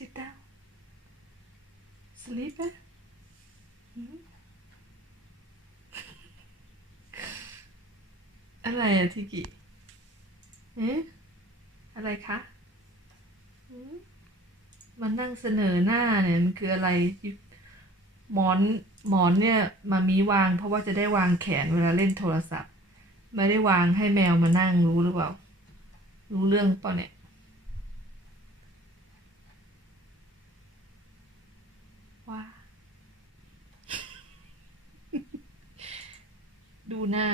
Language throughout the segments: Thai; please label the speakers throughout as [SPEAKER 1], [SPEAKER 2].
[SPEAKER 1] sit down sleep ไหมหืมอะไรอะทิกิเอ๊ะอะไรคะมันนั่งเสนอหน้าเนี่ยมันคืออะไรหมอนหมอนเนี่ยมามีวาง เพราะว่าจะได้วางแขนเวลาเล่นโทรศัพท์ ไม่ได้วางให้แมวมานั่งรู้หรือเปล่า รู้เรื่องเปล่าเนี่ย ว่า ดูหน้า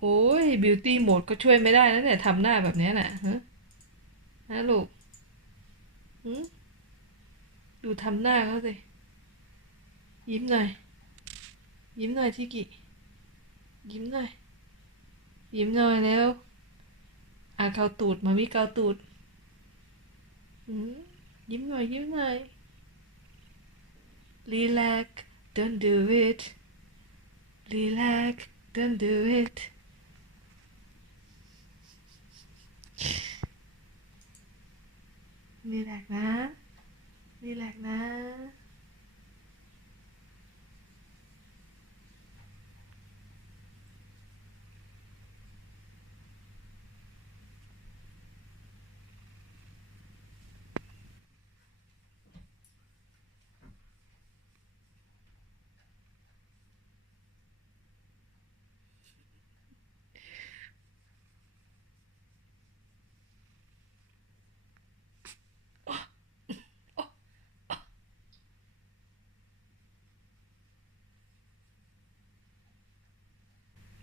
[SPEAKER 1] โอ้ยบิวตี้โหมดก็ช่วยไม่ได้นะเนี่ยทำหน้าแบบนี้ยน่ะฮะนะลูกดูทำหน้าเขาสิ ยิ้มหน่อย ยิ้มหน่อยทิกิยิ้มหน่อย ยิ้มหน่อยแล้วอะเกาตูดมามิเกาตูดยิ้มหน่อยยิ้มหน่อย relax don't do it relax don't do it รีแลกซ์นะรีแลกซ์นะ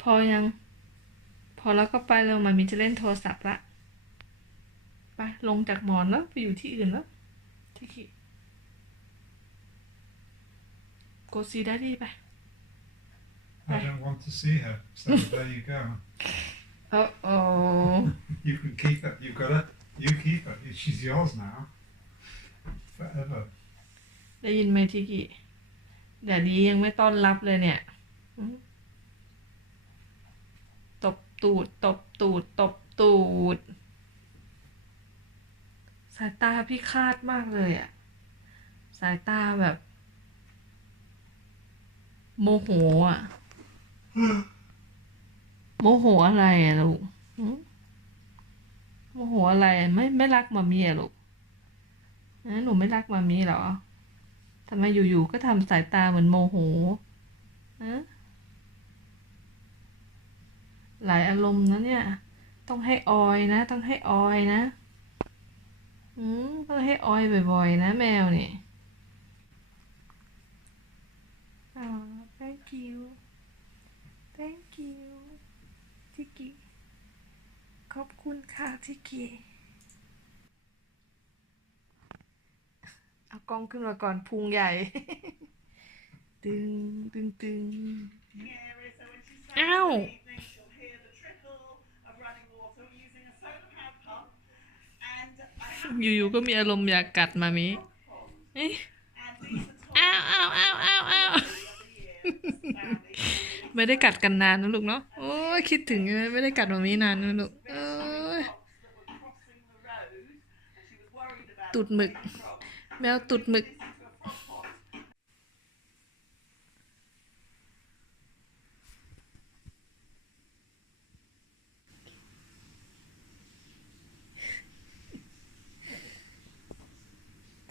[SPEAKER 1] พอยัง พอแล้วก็ไปแล้วมันมีจะเล่นโทรศัพท์ละ ไป ลงจากหมอนแล้ว ไปอยู่ที่อื่นแล้วที่ขี้โกซีได้ดีไป
[SPEAKER 2] I don't want to see her, so there you go.
[SPEAKER 1] โอ้โอ้
[SPEAKER 2] You can keep it. You've got it. You keep it. She's yours now. Forever.
[SPEAKER 1] ได้ยินไหมที่กี้แดดดียังไม่ต้อนรับเลยเนี่ยอืม ตูด ตบตูด ตบตูด สายตาพี่คาดมากเลยอะสายตาแบบ โมโหอะโมโหอะไรอะลูกโมโหอะไรไม่ไม่รักมามีอะลูกนะหนูไม่รักมามีหรอทำไมอยู่ๆก็ทำสายตาเหมือนโมโหฮะ หลายอารมณ์นะเนี่ย ต้องให้ออยนะ ต้องให้ออยนะอืมต้องให้ออยบ่อยๆนะ แมวนี่อ๋อ thank you thank you ทิกกี้ขอบคุณค่ะทิกกี้เอากล้องขึ้นมาก่อนพุงใหญ่ ตึงตึงตึง
[SPEAKER 3] area, so when
[SPEAKER 1] อยู่ๆก็มีอารมณ์อยากกัดมามิ
[SPEAKER 3] pond.
[SPEAKER 1] เอ้าวอ้าวอ้าวอ้าวอ้าวไม่ได้กัดกันนานนะลูกเนาะ โอ้ยคิดถึงเลยไม่ได้กัดมามีนานนะลูกเอ้ย
[SPEAKER 3] Fox that were crossing the road, and she was worried about
[SPEAKER 1] ตุดหมึก แมวตุดหมึก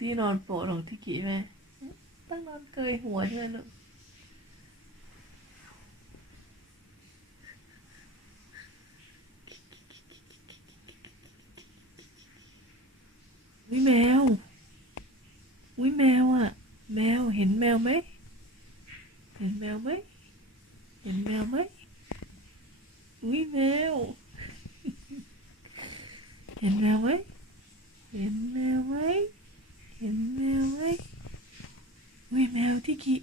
[SPEAKER 1] ที่นอนโปรดของที่กี่ไหมต้องนอนเกยหัวใช่ไหมลูกวิแมววิแมวอะ แมวเห็นแมวไหม เห็นแมวไหม เห็นแมวไหมวิแมว เห็นแมวไหม เห็นแมวไหมเห็นแมวไหมอุ้ยแมวที่กี่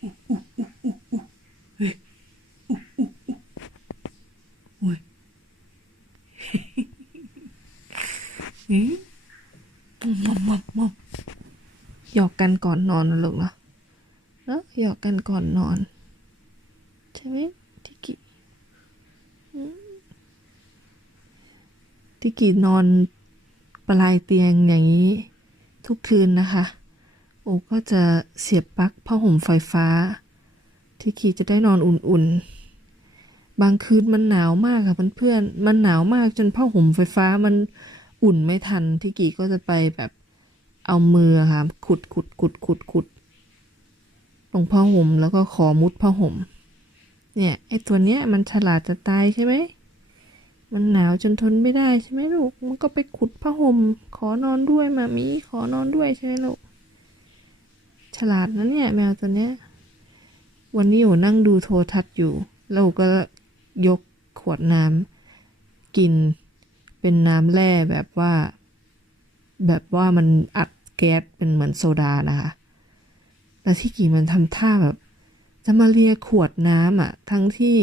[SPEAKER 1] อู้อู้อู้อู้อู้เฮ้ยอู้อู้อู้อุ้ยหืมมอมมอมมอมหยอกกันก่อนนอนนะลูกเนาะเนาะหยอกกันก่อนนอน ใช่ไหมที่กี่ที่กี่นอนปลายเตียงอย่างนี้ ทุกคืนนะคะ โอก็จะเสียบปลั๊กผ้าห่มไฟฟ้า ที่กีจะได้นอนอุ่นๆ บางคืนมันหนาวมากค่ะเพื่อนๆ มันหนาวมากจนผ้าห่มไฟฟ้ามันอุ่นไม่ทันที่กีก็จะไปแบบเอามือค่ะขุดขุดขุดขุดขุดตรงผ้าห่มแล้วก็ขอมุดผ้าห่ม เนี่ยไอตัวเนี้ยมันฉลาดจะตายใช่ไหม มันหนาวจนทนไม่ได้ใช่ไหมลูก มันก็ไปขุดผ้าห่ม ขอนอนด้วยมามีขอนอนด้วยใช่ไหมลูก ฉลาดนะเนี่ยแมวตัวเนี้ย วันนี้โอนั่งดูโทรทัศน์อยู่แล้วโอก็ยกขวดน้ำกิน เป็นน้ำแร่แบบว่า แบบว่ามันอัดแก๊สเป็นเหมือนโซดานะคะ แล้วที่กี่มันทำท่าแบบ จะมาเลียขวดน้ำอะ ทั้งที่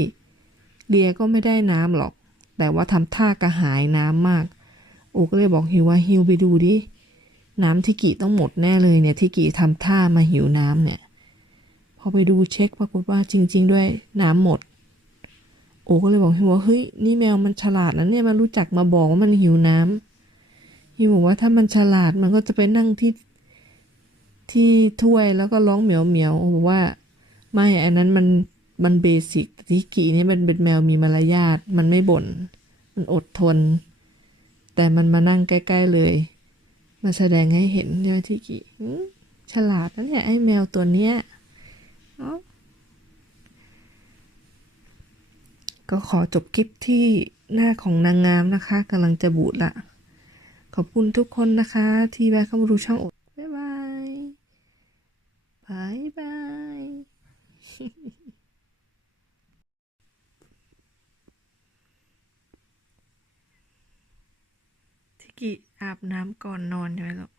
[SPEAKER 1] เลียก็ไม่ได้น้ำหรอก แต่ว่าทำท่ากระหายน้ำมาก โอก็เลยบอกฮิวว่าฮิวไปดูดิ น้ำที่กีต้องหมดแน่เลยเนี่ยที่กีทำท่ามาหิวน้ำเนี่ย พอไปดูเช็คปรากฏว่าจริง ๆ ด้วยน้ำหมด โอก็เลยบอกฮิวว่าเฮ้ยนี่แมวมันฉลาดนะเนี่ยมันรู้จักมาบอกว่ามันหิวน้ำฮิวบอกว่าถ้ามันฉลาดมันก็จะไปนั่งที่ที่ถ้วยแล้วก็ร้องเหมียวเหมียวโอบอกว่า ไม่อันนั้นมัน มันเบสิกแต่ที่กี่นี่มันเป็นแมวมีมารยาทมันไม่บ่น มันอดทน แต่มันมานั่งใกล้ ๆเลย มาแสดงให้เห็นใช่ไหมที่กี่อืมฉลาดนะเนี่ยไอ้แมวตัวเนี้ยก็ขอจบคลิปที่หน้าของนางงามนะคะกำลังจะบูดละขอบคุณทุกคนนะคะ ที่แวะเข้ามาดูช่องอดบ๊ายบายบายบาย ที่ กีอาบน้ำก่อนนอนใช่ไหมลูก